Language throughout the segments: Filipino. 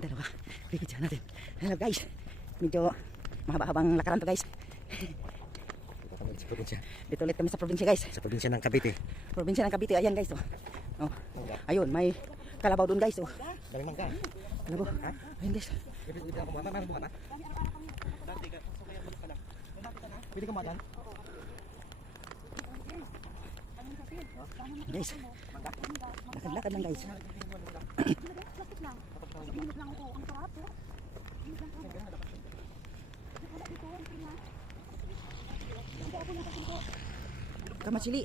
dalawa. Bibidyohan natin. Hello guys. Medyo mahaba-habang lakaran to guys. Dito ulit kami sa probinsya guys. Sa probinsya ng Cavite. Probinsya ng Cavite. Ayan guys. Oh. Ayun, may kalabaw doon guys. Daming mangga. Kalabaw. Ayun guys. Pwede ka madan? Guys. Lakad-lakad lang guys. Kamatsili.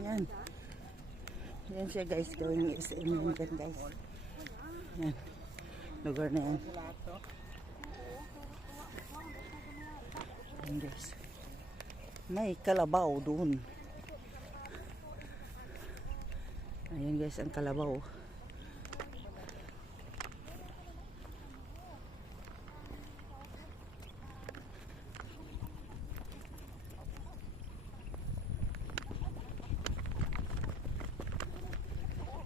Yan. Yan siya guys. Going SM yan guys. Yan. Lugar na yan. Yan guys. May kalabaw doon. Ayan guys ang kalabaw.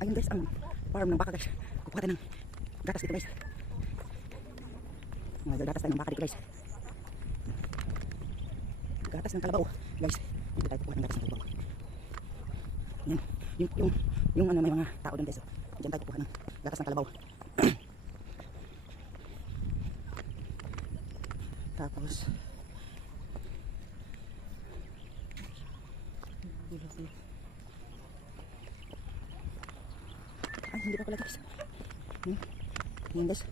Ayun guys ang farm ng baka guys. Kukuha tayo ng gatas dito guys. Gatas tayo ng baka dito guys. Gatas ng kalabaw guys. Dito tayo kukuha ng gatas ng kalabaw. Yan. Yung ano, may mga tao doon guys. Diyan tayo kukuha ng gatas ng kalabaw. Tapos ay, hindi pa pala guys. Yan guys.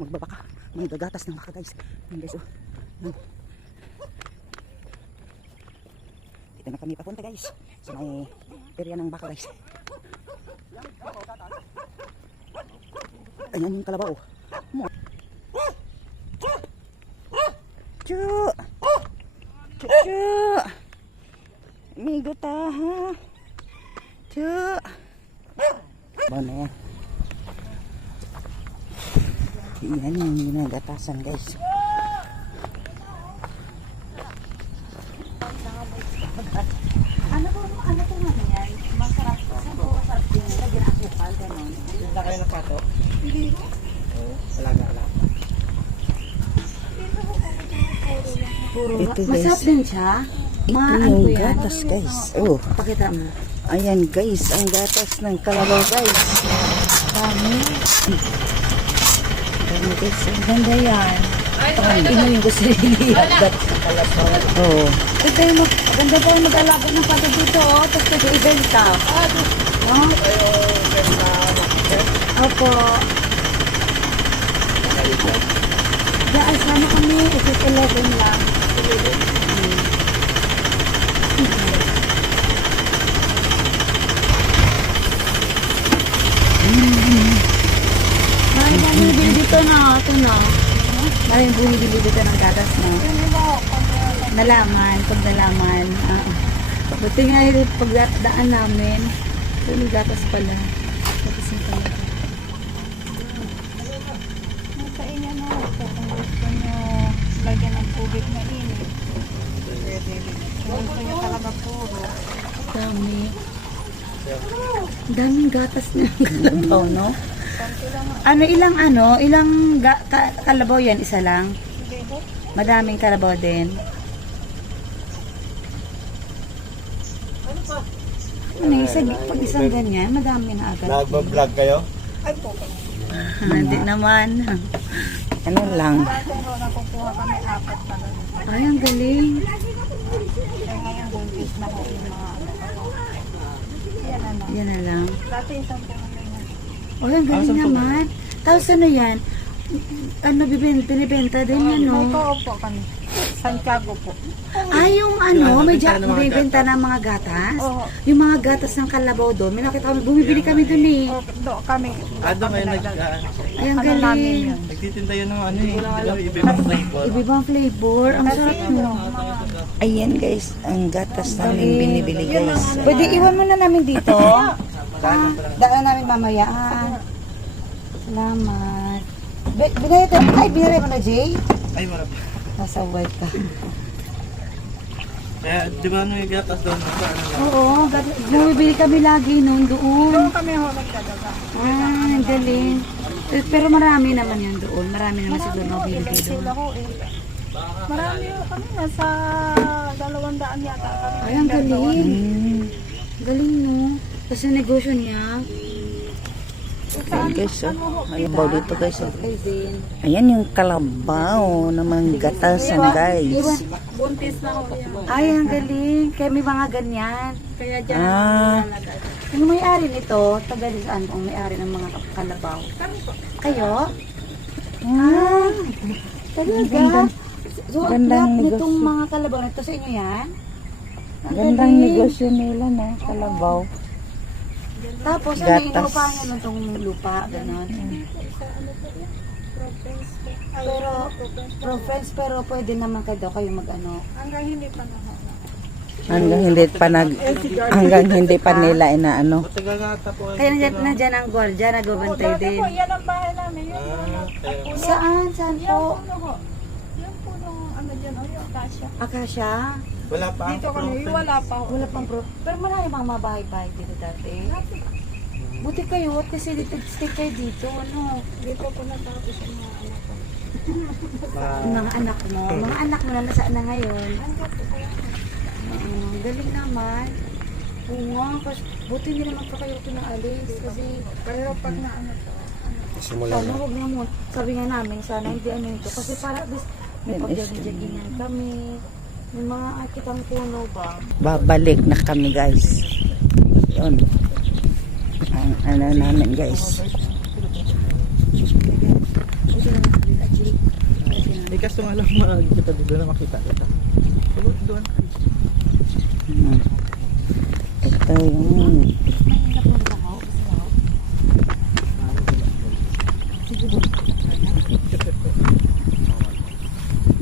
Magbabaka. Manggagatas ng baka guys. Yan guys. Yan. Dito na kami papunta guys. Sa may area ng baka guys. Ayan yung kalabaw. Chu! Chu! Migo taha. Chu! Mana ya? Yan yung ginagatasan guys. Ano po naman yan? Masarap po. Masarap din. Lagyan ang kupal. Ganon. Hindi kayo ng pato? Hindi. Oo. Alaga. Ito Masarap guys. din siya. Ito yung gatas guys. Oh. Pakita mo. Ayan guys, ang gatas ng kalabaw guys. Dami. Dami guys. Ang ganda yan. Ino yung gusto nila. Oo. Ito yung maganda po yung mag-alaga ng pato dito. Tapos pwede ibenta. Opo. Diyan, sama kami. Ito 11 lang. Maraming bumibili dito na. Ito na. Maraming bumibili dito ng gatas na. Nalaman. Pag nalaman. Buti nga yung pagdaan namin. Ito yung gatas pala. Gatas yung pala. Sa inyo na ito kung gusto nyo lagyan ng tubig na init. Kung gusto nyo talaga puro. Dami. Daming gatas na yung kalabaw, no? Ilang kalabaw yan? Isa lang? Madaming kalabaw din. Pag isang ganyan, madami na agad. Nagbablog kayo? Hindi naman. Ano lang. Dati ho, nakukuha kami 4 pa rin. Ay, ang galing. Kaya ngayon buntis na ho yung mga yan ano. Yan na lang. Dati isang po kami na. Oh, ang galing naman. Tapos ano yan? Ano, binibenta din yan, no? May po kami. Santiago po. Yung may bibenta ng mga gatas. Oo. Yung mga gatas ng kalabaw doon. May nakita kami, bumibili kami doon eh. Do kami. Ado ngayon Ay, ang Ano namin galing. yun? nagtitinda yun ng ano eh. Ibang flavor. Ibang flavor. Ang sarap no. Ayan guys, ang gatas namin binibili guys. Pwede iwan mo na namin dito. Daan namin mamaya. Salamat. Binayad mo na, Jay? Ay, marami. Nasa white pa. Kaya, di ba may gatas doon? Ano lang? Oo, bumibili kami lagi noon doon. Doon kami ho nagdadaga. Ang galing. Pero marami naman yan doon. Marami naman siguro mabibili Ilan doon. sila ho eh. Marami ho kami. Nasa 200 yata kami. Ay, ang galing. Hmm. Galing, no? Kasi negosyo niya. Ayan guys, oh. Kalabaw dito guys, oh. Ay, din. Ayan yung kalabaw na mga gatasan guys. Buntis na ho yan. Ay, ang galing. Kaya may mga ganyan. Kaya dyan. Ah, Yung may-ari nito, taga-saan ang may-ari ng mga kalabaw? Kayo? Ah, talaga? So, ang Gandang lahat negosyo. nitong mga kalabaw nito sa inyo yan? Ang gandang galing. negosyo nila na kalabaw. Tapos, ano, Gatas. inuupahan nyo nung itong lupa, gano'n. Pero, friends, pero pwede naman kayo mag-ano. Hanggang hindi pa na ho. Hanggang hindi pa nila inaano. Tagagata po. Kaya nandiyan ang gwardiya, nagbabantay Dati din. po, yan ang bahay namin. Yan po. Saan? Saan Yan po? puno ho. Yan puno ano dyan. O yung kasya. Akasya? Wala pa ang Dito kami. Wala pa ho. Wala pang pero marami mga mabahay-bahay dito dati. Buti kayo, at kasi dito, stay kayo dito, ano? Dito po natapos yung mga anak ko. Mga anak mo. Mga anak mo na nasaan na ngayon. Galing naman. Oo nga, kasi buti hindi naman pa kayo pinaalis. Kasi, Pero pag na ano po. sana huwag na mo. Sabi nga namin, sana hindi ano ito. Kasi para at least may pagjagijagingan kami. May mga kitang puno ba? Babalik na kami guys. Yun. Ang ano namin guys. Ikas ito nga lang makikita dito na makita. Ito doon. Hmm. Ito yung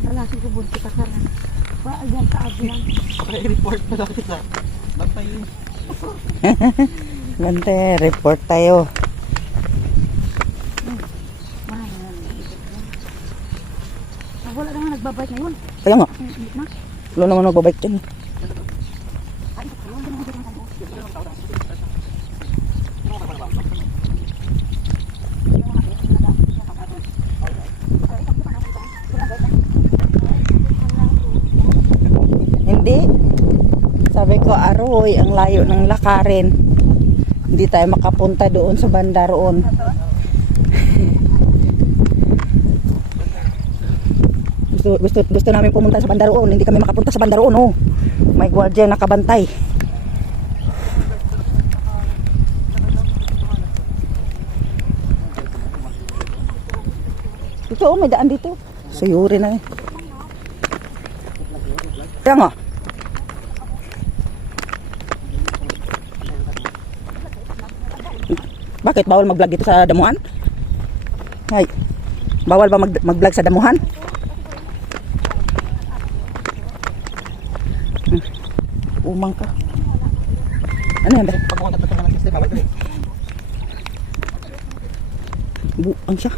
Wala, sigubod kita ka rin. Ba, ayan, taas lang. Report na lang kita. Bampayin. Gante, report tayo. Wala naman nagbabike ngayon. Kaya nga, Na? wala naman nagbabike dyan. Hindi. Sabi ko, Aroy, ang layo ng lakarin. Hindi tayo makapunta doon sa banda roon. Gusto namin pumunta sa banda roon. Hindi kami makapunta sa banda roon. Oh. May gwardiya nakabantay. Ito, oh, may daan dito. Suyuri na eh. Kaya nga. Bakit? Bawal mag-vlog dito sa damuhan? Hay. Bawal ba mag-vlog sa damuhan? Umang ka. Ano yan? Buang siya.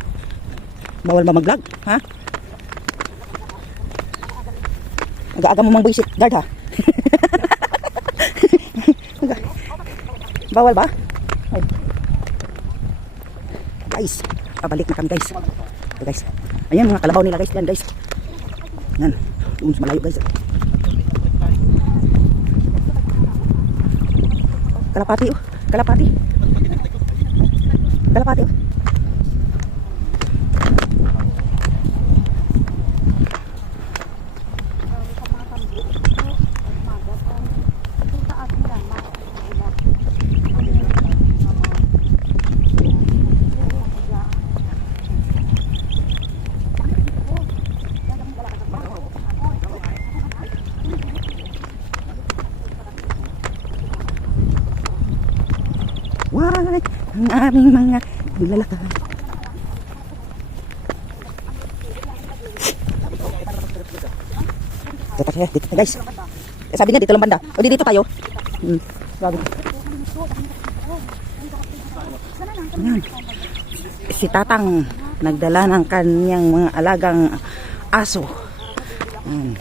Bawal ba mag-vlog? Ha? Aga-aga mo mang buisit guard ha? Bawal ba? Ay. Guys, pabalik na kami guys. Ito guys. Ayan mga kalabaw nila guys. Yan guys. Yan. Doon sa malayo guys. Kalapati oh. Kalapati. Kalapati oh. Why? Ang aming mga lalakad. Dito na guys. Sabi niya dito lang banda. O dito tayo. Sabi. Ayan. Si Tatang nagdala ng kanyang mga alagang aso. Ayan.